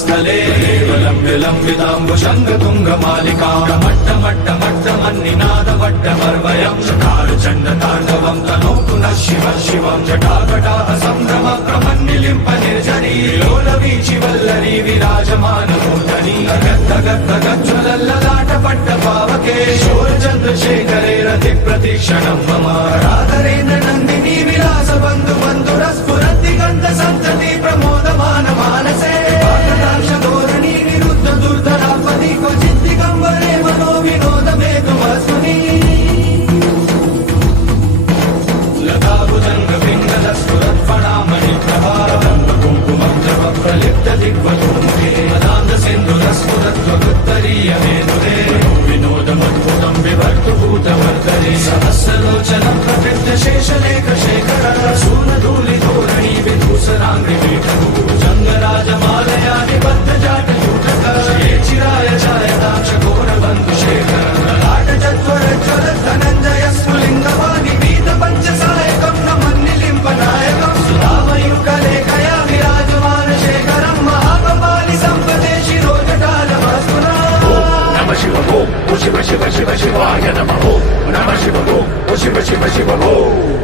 స్థలే మట్టమట్టమట్టమన్నినాదవడ్డమర్వయం చకారు చండ తాండవం తనోతున శివ శివం జటాకటాహ సంభ్రమ ప్రమన్నిలింప నిర్జరీ లోల వీచి వల్లరి విరాజమానమూర్ధని గద్దగద్దగజ్వలల్లలాట పట్ట పావకే శోర చంద్రశేఖరే రతి ప్రతీక్షణం మమ రాధరేంద్ర నందిని విలాస బంధు బంధుర స్ఫురతి గంధ సంతతి ప్రమోదమాన మానసే ధోరణి నిరుద్ధ దుర్ధరాపతి క్వచిత్ గంబరే మనో వినోదమే తుమస్సుని లతాభుజంగ పింగళ స్ఫురత్ఫణామణి ప్రభావం కుంకుమం జవ ప్రలిప్త దిగ్వధూముఖే మదాంధ సింధుర స్ఫురత్వగుత్తరీయ మేధురే వినోదమద్భుతం విభక్తుభూతవర్ధనే సహస్రలోచనం ప్రకృత్య శేషలేఖ శేఖర శూలధూలి ధోరణి విధూసరాంగ్రి పీఠభూ జంగరాజమాలయా నిబద్ధ జాటయూటక చిరాయ ఛాయదాక్ష ఘోర బంధు శేఖర లలాట చత్వర జ్వల ధనంజయ స్ఫులింగవాది వీత పంచసాయకం నమన్నిలింప నాయకం సుధామయుక లేఖయా విరాజమాన శేఖరం మహాకపాలి సంపదే శిరోజటాల వాసునా నమ శివ ఓం శివ శివ శివ శివాయ నమః నమ శివ ఓం శివ శివ శివ ఓం